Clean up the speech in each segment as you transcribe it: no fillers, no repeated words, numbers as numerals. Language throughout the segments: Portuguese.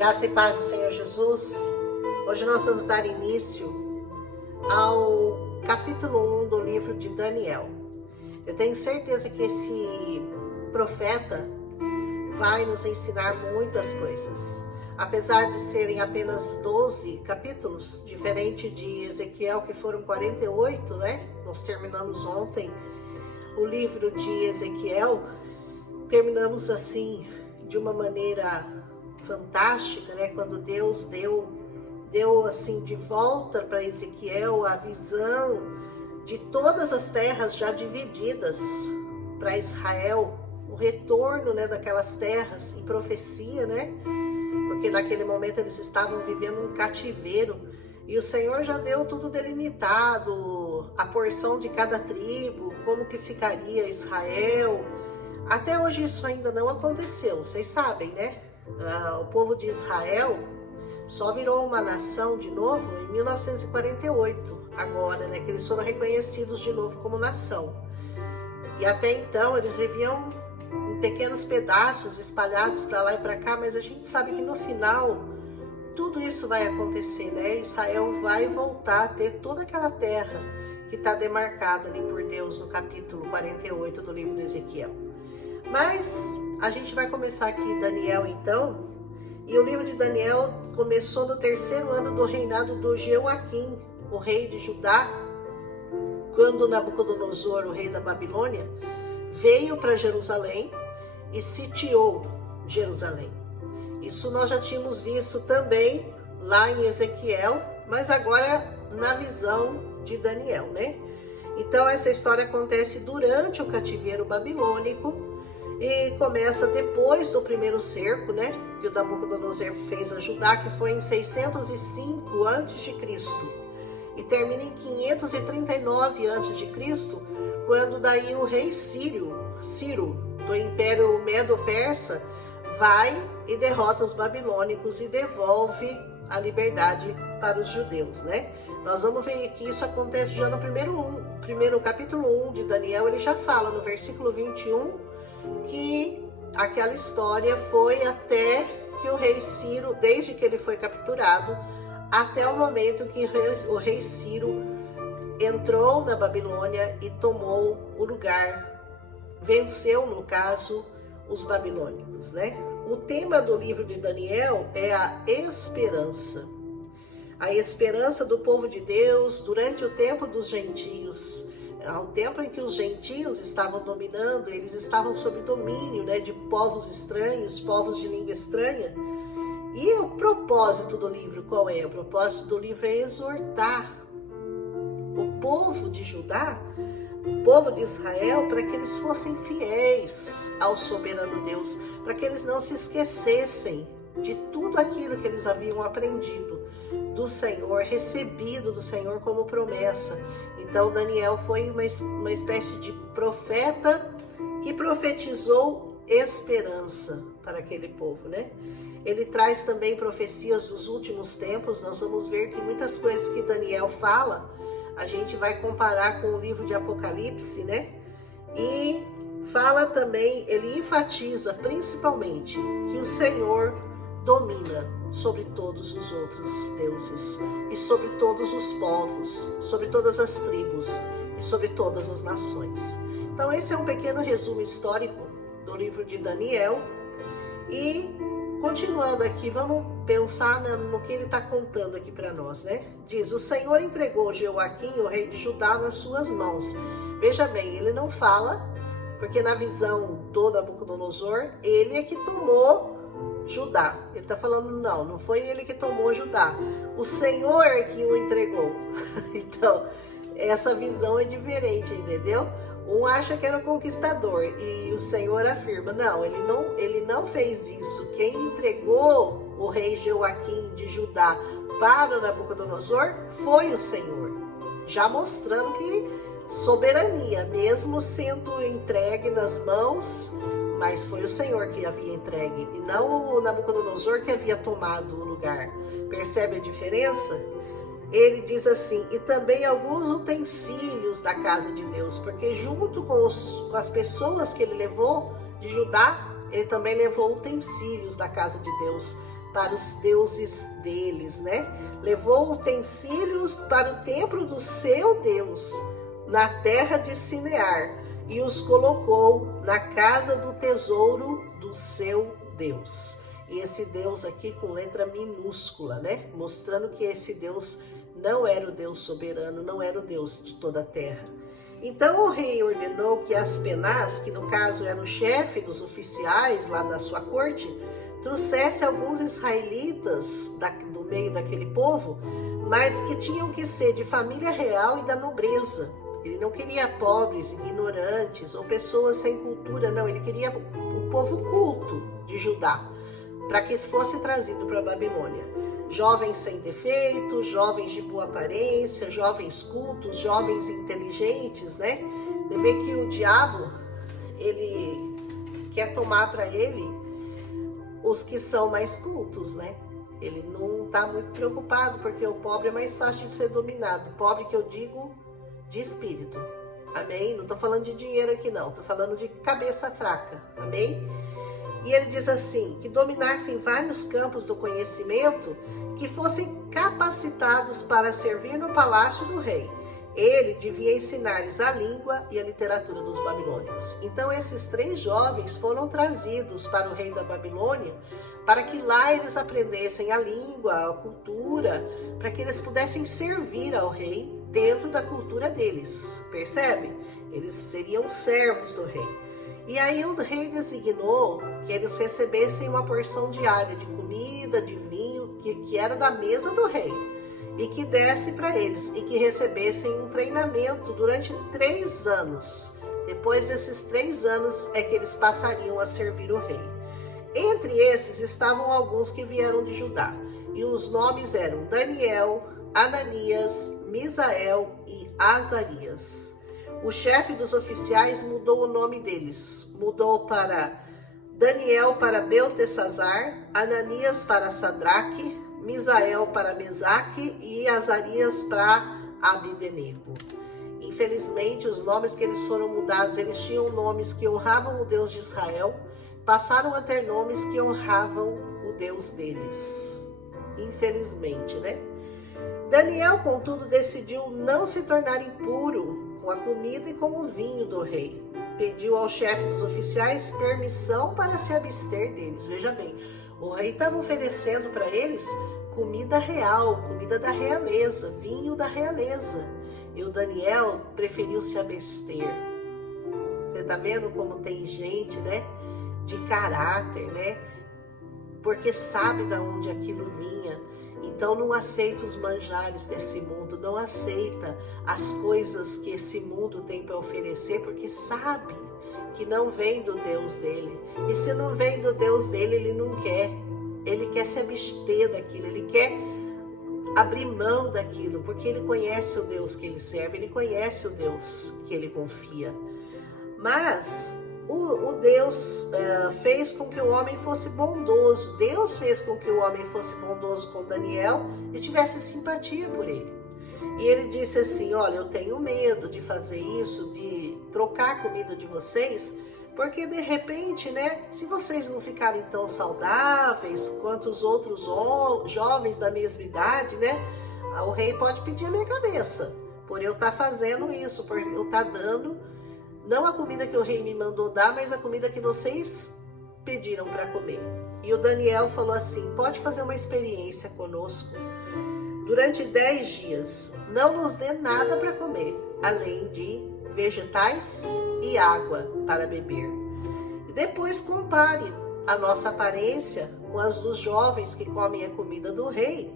Graça e paz do Senhor Jesus. Hoje nós vamos dar início ao capítulo 1 do livro de Daniel. Eu tenho certeza que esse profeta vai nos ensinar muitas coisas. Apesar de serem apenas 12 capítulos, diferente de Ezequiel, que foram 48, né? Nós terminamos ontem o livro de Ezequiel, terminamos assim, de uma maneira fantástica, né? Quando Deus deu assim de volta para Ezequiel a visão de todas as terras já divididas para Israel, o retorno, né, daquelas terras em profecia, né? Porque naquele momento eles estavam vivendo um cativeiro e o Senhor já deu tudo delimitado, a porção de cada tribo, como que ficaria Israel. Até hoje isso ainda não aconteceu, vocês sabem, né? O povo de Israel só virou uma nação de novo em 1948, agora, né, que eles foram reconhecidos de novo como nação. E até então eles viviam em pequenos pedaços espalhados para lá e para cá, mas a gente sabe que no final tudo isso vai acontecer, né? Israel vai voltar a ter toda aquela terra que está demarcada ali por Deus no capítulo 48 do livro de Ezequiel. Mas a gente vai começar aqui Daniel então, e o livro de Daniel começou no 3º ano do reinado do Jeoaquim, o rei de Judá, quando Nabucodonosor, o rei da Babilônia, veio para Jerusalém e sitiou Jerusalém. Isso nós já tínhamos visto também lá em Ezequiel, mas agora na visão de Daniel, né? Então essa história acontece durante o cativeiro babilônico, e começa depois do primeiro cerco, né, que o Nabucodonosor fez a Judá, que foi em 605 a.C. E termina em 539 a.C., quando daí o rei Ciro, do Império Medo-Persa, vai e derrota os babilônicos e devolve a liberdade para os judeus, né? Nós vamos ver que isso acontece já no primeiro capítulo 1 de Daniel, ele já fala no versículo 21, que aquela história foi até que o rei Ciro, desde que ele foi capturado, até o momento que o rei Ciro entrou na Babilônia e tomou o lugar, venceu, no caso, os babilônicos, né? O tema do livro de Daniel é a esperança do povo de Deus durante o tempo dos gentios. Ao tempo em que os gentios estavam dominando, eles estavam sob domínio, né, de povos estranhos, povos de língua estranha. E o propósito do livro, qual é? O propósito do livro é exortar o povo de Judá, o povo de Israel, para que eles fossem fiéis ao soberano Deus, para que eles não se esquecessem de tudo aquilo que eles haviam aprendido do Senhor, recebido do Senhor como promessa. Então Daniel foi uma espécie de profeta que profetizou esperança para aquele povo, né? Ele traz também profecias dos últimos tempos. Nós vamos ver que muitas coisas que Daniel fala, a gente vai comparar com o livro de Apocalipse, né? E fala também, ele enfatiza principalmente que o Senhor domina sobre todos os outros deuses e sobre todos os povos, sobre todas as tribos e sobre todas as nações. Então esse é um pequeno resumo histórico do livro de Daniel. E continuando aqui, vamos pensar no que ele está contando aqui para nós, né? Diz: o Senhor entregou Jeoaquim, o rei de Judá, nas suas mãos. Veja bem, ele não fala, porque na visão do Nabucodonosor, ele é que tomou Judá. Ele está falando, não foi ele que tomou Judá, o Senhor é que o entregou. Então, essa visão é diferente, entendeu? Um acha que era o conquistador e o Senhor afirma, não, ele não fez isso. Quem entregou o rei Jeoaquim de Judá para o Nabucodonosor foi o Senhor, já mostrando que soberania, mesmo sendo entregue nas mãos, mas foi o Senhor que havia entregue, e não o Nabucodonosor que havia tomado o lugar. Percebe a diferença? Ele diz assim, e também alguns utensílios da casa de Deus, porque junto com as pessoas que ele levou de Judá, ele também levou utensílios da casa de Deus, para os deuses deles, né? Levou utensílios para o templo do seu Deus, na terra de Sinear, e os colocou na casa do tesouro do seu Deus. E esse Deus aqui com letra minúscula, né? Mostrando que esse Deus não era o Deus soberano, não era o Deus de toda a terra. Então o rei ordenou que Aspenaz, que no caso era o chefe dos oficiais lá da sua corte, trouxesse alguns israelitas do meio daquele povo, mas que tinham que ser de família real e da nobreza. Ele não queria pobres, ignorantes ou pessoas sem cultura, não. Ele queria o povo culto de Judá, para que fosse trazido para a Babilônia. Jovens sem defeitos, jovens de boa aparência, jovens cultos, jovens inteligentes, né? Você vê que o diabo, ele quer tomar para ele os que são mais cultos, né? Ele não está muito preocupado, porque o pobre é mais fácil de ser dominado. Pobre que eu digo de espírito, amém? Não estou falando de dinheiro aqui não, estou falando de cabeça fraca, amém? E ele diz assim, que dominassem vários campos do conhecimento, que fossem capacitados para servir no palácio do rei. Ele devia ensinar-lhes a língua e a literatura dos babilônios. Então esses 3 jovens foram trazidos para o rei da Babilônia, para que lá eles aprendessem a língua, a cultura, para que eles pudessem servir ao rei dentro da cultura deles, percebe? Eles seriam servos do rei. E aí o rei designou que eles recebessem uma porção diária de comida, de vinho, que era da mesa do rei, e que desse para eles, e que recebessem um treinamento durante 3 anos. Depois desses 3 anos é que eles passariam a servir o rei. Entre esses estavam alguns que vieram de Judá, e os nomes eram Daniel, Ananias, Misael e Azarias. O chefe dos oficiais mudou o nome deles. Mudou para Daniel para Beltesazar, Ananias para Sadraque, Misael para Mesaque e Azarias para Abidenego. Infelizmente, os nomes que eles foram mudados, eles tinham nomes que honravam o Deus de Israel, passaram a ter nomes que honravam o Deus deles. Infelizmente, né? Daniel, contudo, decidiu não se tornar impuro com a comida e com o vinho do rei. Pediu ao chefe dos oficiais permissão para se abster deles. Veja bem, o rei estava oferecendo para eles comida real, comida da realeza, vinho da realeza. E o Daniel preferiu se abster. Você está vendo como tem gente, né, de caráter, né? Porque sabe de onde aquilo vinha. Então não aceita os manjares desse mundo, não aceita as coisas que esse mundo tem para oferecer, porque sabe que não vem do Deus dele. E se não vem do Deus dele, ele não quer. Ele quer se abster daquilo, ele quer abrir mão daquilo, porque ele conhece o Deus que ele serve, ele conhece o Deus que ele confia. Mas o Deus fez com que o homem fosse bondoso. Deus fez com que o homem fosse bondoso com Daniel e tivesse simpatia por ele. E ele disse assim, olha, eu tenho medo de fazer isso, de trocar a comida de vocês, porque de repente, né, se vocês não ficarem tão saudáveis quanto os outros jovens da mesma idade, né, o rei pode pedir a minha cabeça, por eu estar fazendo isso, por eu estar dando, não a comida que o rei me mandou dar, mas a comida que vocês pediram para comer. E o Daniel falou assim, pode fazer uma experiência conosco. Durante 10 dias, não nos dê nada para comer, além de vegetais e água para beber. E depois compare a nossa aparência com as dos jovens que comem a comida do rei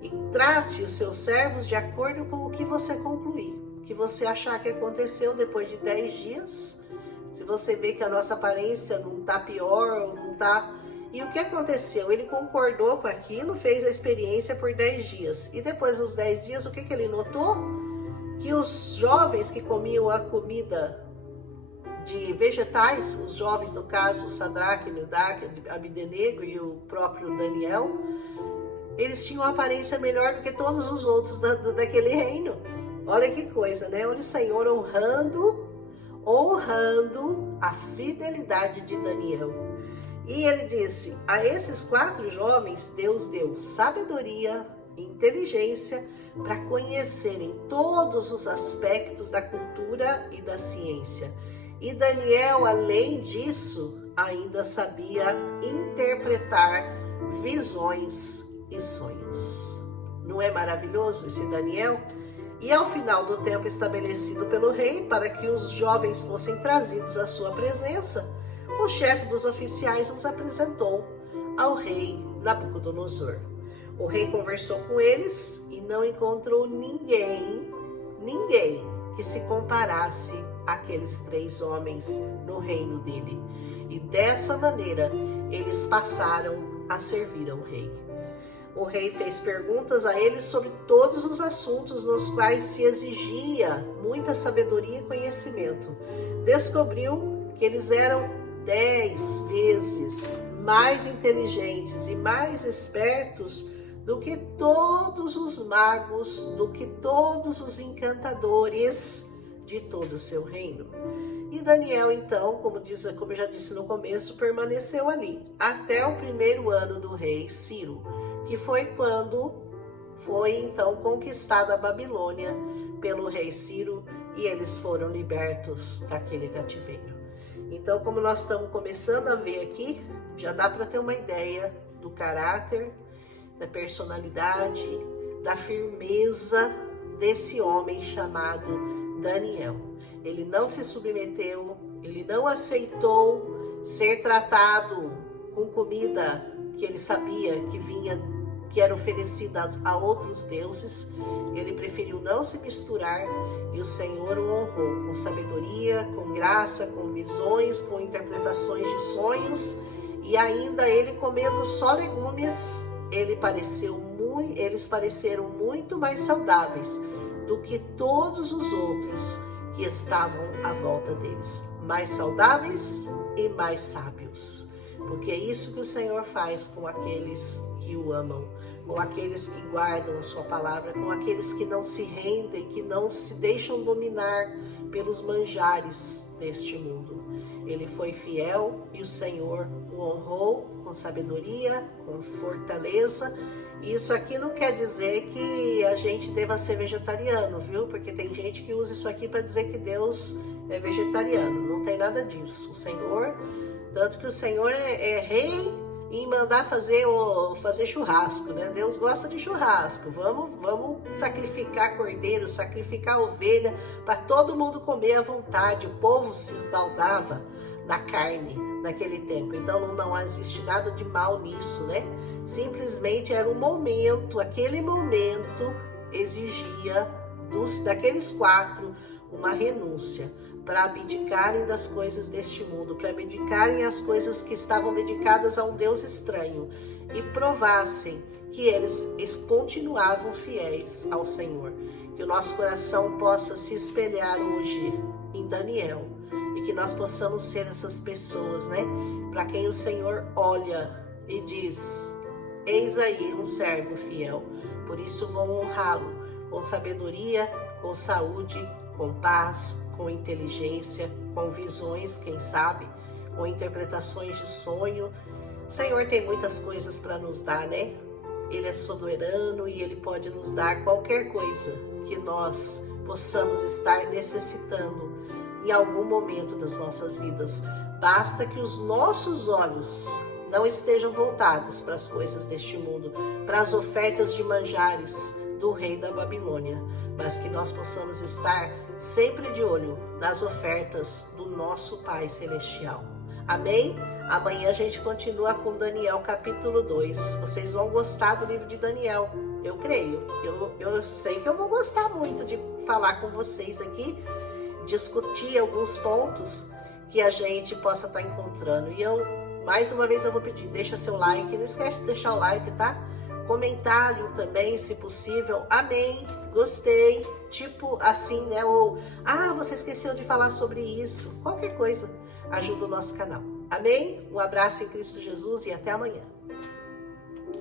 e trate os seus servos de acordo com o que você concluir. O que você achar que aconteceu depois de 10 dias, se você vê que a nossa aparência não está pior ou não está... E o que aconteceu? Ele concordou com aquilo, fez a experiência por 10 dias. E depois dos 10 dias, o que ele notou? Que os jovens que comiam a comida de vegetais, os jovens, no caso, Sadraque, Mesaque, Abidenego e o próprio Daniel, eles tinham uma aparência melhor do que todos os outros daquele reino. Olha que coisa, né? Olha o Senhor honrando a fidelidade de Daniel. E ele disse: a esses 4 jovens Deus deu sabedoria e inteligência para conhecerem todos os aspectos da cultura e da ciência. E Daniel, além disso, ainda sabia interpretar visões e sonhos. Não é maravilhoso esse Daniel? E ao final do tempo estabelecido pelo rei, para que os jovens fossem trazidos à sua presença, o chefe dos oficiais os apresentou ao rei Nabucodonosor. O rei conversou com eles e não encontrou ninguém que se comparasse àqueles 3 homens no reino dele. E dessa maneira, eles passaram a servir ao rei. O rei fez perguntas a eles sobre todos os assuntos nos quais se exigia muita sabedoria e conhecimento. Descobriu que eles eram 10 vezes mais inteligentes e mais espertos do que todos os magos, do que todos os encantadores de todo o seu reino. E Daniel, então, como eu já disse no começo, permaneceu ali até o 1º ano do rei Ciro, que foi quando foi então conquistada a Babilônia pelo rei Ciro e eles foram libertos daquele cativeiro. Então, como nós estamos começando a ver aqui, já dá para ter uma ideia do caráter, da personalidade, da firmeza desse homem chamado Daniel. Ele não se submeteu, ele não aceitou ser tratado com comida que ele sabia que era oferecida a outros deuses. Ele preferiu não se misturar e o Senhor o honrou com sabedoria, com graça, com visões, com interpretações de sonhos, e ainda ele comendo só legumes, eles pareceram muito mais saudáveis do que todos os outros que estavam à volta deles, mais saudáveis e mais sábios, porque é isso que o Senhor faz com aqueles que o amam, com aqueles que guardam a sua palavra, com aqueles que não se rendem, que não se deixam dominar pelos manjares deste mundo. Ele foi fiel e o Senhor o honrou com sabedoria, com fortaleza. Isso aqui não quer dizer que a gente deva ser vegetariano, viu? Porque tem gente que usa isso aqui para dizer que Deus é vegetariano. Não tem nada disso. O Senhor, tanto que o Senhor é rei em mandar fazer churrasco, né? Deus gosta de churrasco. Vamos sacrificar cordeiro, sacrificar ovelha, para todo mundo comer à vontade. O povo se esbaldava na carne naquele tempo. Então não existe nada de mal nisso, né? Simplesmente era um momento, aquele momento exigia daqueles 4 uma renúncia, para abdicarem das coisas deste mundo, para abdicarem as coisas que estavam dedicadas a um Deus estranho e provassem que eles continuavam fiéis ao Senhor. Que o nosso coração possa se espelhar hoje em Daniel e que nós possamos ser essas pessoas, né? Para quem o Senhor olha e diz: eis aí um servo fiel, por isso vou honrá-lo com sabedoria, com saúde, com paz, com inteligência, com visões, quem sabe, com interpretações de sonho. O Senhor tem muitas coisas para nos dar, né? Ele é soberano e Ele pode nos dar qualquer coisa que nós possamos estar necessitando em algum momento das nossas vidas. Basta que os nossos olhos não estejam voltados para as coisas deste mundo, para as ofertas de manjares do rei da Babilônia, mas que nós possamos estar sempre de olho nas ofertas do nosso Pai Celestial. Amém? Amanhã a gente continua com Daniel capítulo 2. Vocês vão gostar do livro de Daniel, eu creio. Eu sei que eu vou gostar muito de falar com vocês aqui, discutir alguns pontos que a gente possa estar encontrando. E mais uma vez eu vou pedir, deixa seu like, não esquece de deixar o like, tá? Comentário também, se possível. Amém, gostei, tipo assim, né? Ou, você esqueceu de falar sobre isso. Qualquer coisa ajuda o nosso canal. Amém? Um abraço em Cristo Jesus e até amanhã.